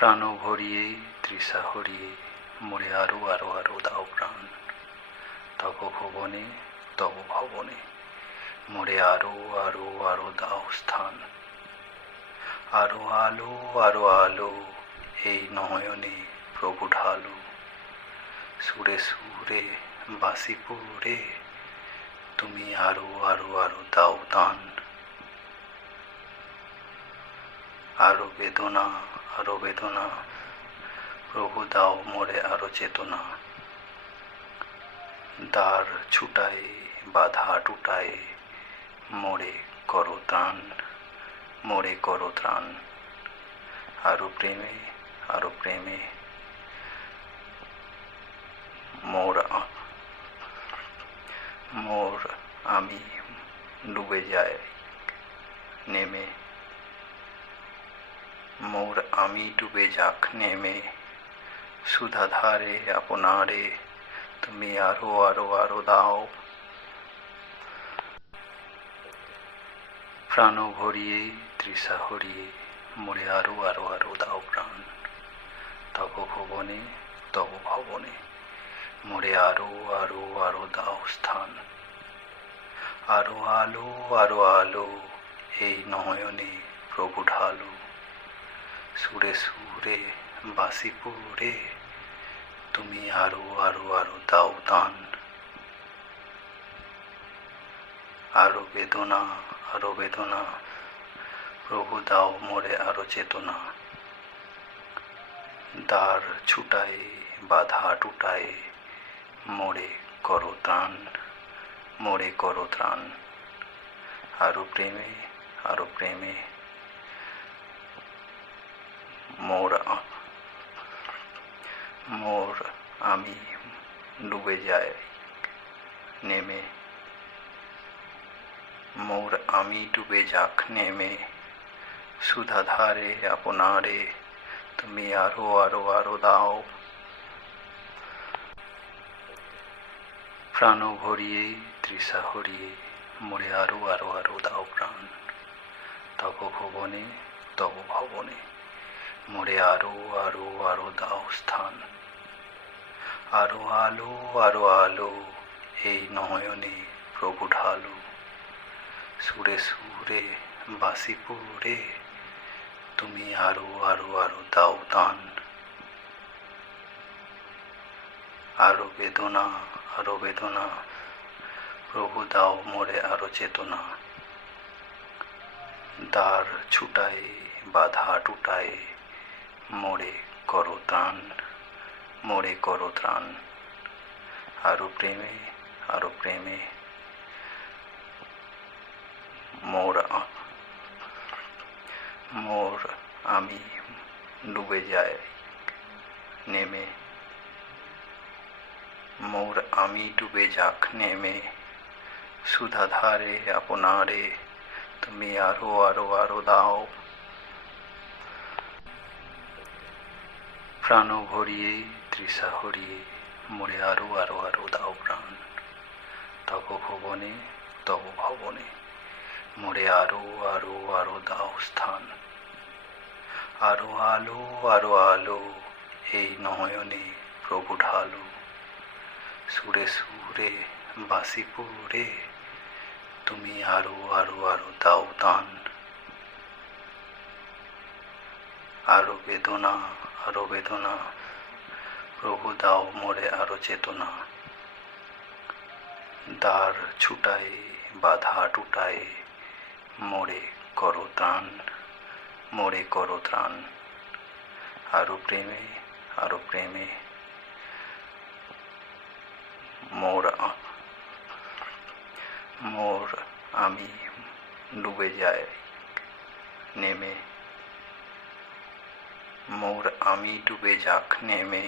প্রাণ ভরিয়ে তৃষা হরিয়ে মোরে আরো আরো আরো দাও প্রাণ। তব ভুবনে তব ভবনে মোরে আরো আরো আরো দাও স্থান। আরো আলো আরো আলো এই নয়নে প্রভু ঢালু। সুরে সুরে বাসিপুরে তুমি আরো আরো আরো দাও দান। আরো বেদনা আরো বেদনা প্রভু দাও মোরে আরো চেতনা। দ্বার ছুটায় বাধা টুটায় মোরে করো ত্রাণ, মোরে করো ত্রাণ। আরো প্রেমে আরো প্রেমে মোর আমি ডুবে যায় নেমে। মোর আমি ডুবে যাক নেমে সুধাধারে আপনারে তুমি আরো আরো আরো দাও। প্রাণ ভরিয়ে তৃষা হরিয়ে মোরে আরো আরো আরো দাও প্রাণ। তব ভুবনে তব ভবনে মোরে আরো আরো আরো দাও স্থান। আরো আলো আরো আলো এই নয়নে প্রভু ঢালু। সুরে সুরে বাসিপুরে তুমি আরো আরো আরো দাও দান। আরো বেদনা আরো বেদনা প্রভু দাও মোরে আরো চেতনা। দ্বার ছুটায় বাধা টুটায় মোরে করো ত্রাণ, মোরে করো ত্রাণ। আরো প্রেমে আরো প্রেমে মোর আমি ডুবে যায় নেমে। মোর আমি ডুবে যাক নেমে সুধাধারে আপনারে তুমি আরো আরো আরো দাও। প্রাণ ভরিয়ে তৃষা হরিয়ে মোরে আরো আরো আরো দাও প্রাণ। তব ভুবনে তব ভবনে মোরে আরো আরো আরো দাও স্থান। আরো আলো আরো আলো এই নয়নে প্রভু ঢালু। সুরে সুরে বাসিপুরে তুমি আরো আরো আরো দাও দান। আরো বেদনা আরো বেদনা প্রভু দাও মোরে আরো চেতনা। দ্বার ছুটায় বাধা টুটায় মোরে করো ত্রাণ, মোরে করো ত্রাণ। আরো প্রেমে আরো প্রেমে মোর আমি ডুবে যায় নেমে। মোর আমি ডুবে যাক নেমে সুধাধারে আপনারে তুমি আরো আরো আরো দাও। প্রাণ ভরিয়ে তৃষা হরিয়ে মোরে আরো আরো আরো দাও প্রাণ। তব ভুবনে তব ভবনে মোরে আরো আরো আরো দাও স্থান। আরো আলো আরো আলো এই নয়নে প্রভু ঢালু। সুরে সুরে বাসিপুরে তুমি আরো আরো আরো দাও দান। আরো বেদনা আরো বেদনা প্রভু দাও মোরে আরো চেতনা। দ্বার ছুটায় বাধা টুটায় মোরে করো ত্রাণ, মোরে করো ত্রাণ। আরো প্রেমে আরো প্রেমে মোর আমি ডুবে যায় নেমে। মোর আমি ডুবে যাক নেমে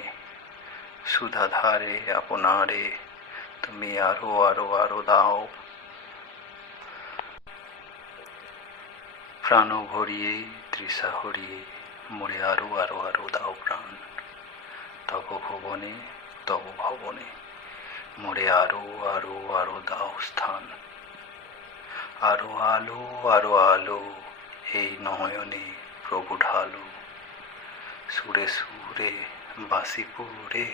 সুধাধারে আপনারে তুমি আরো আরো আরো দাও। প্রাণ ভরিয়ে তৃষা হরিয়ে মোরে আরো আরো আরো দাও প্রাণ। তব ভুবনে তব ভবনে মোরে আরো আরো আরো দাও স্থান। আরো আলো আরো আলো এই নয়নে প্রভু ঢালু। সুরে সুরে বাঁশি পুরে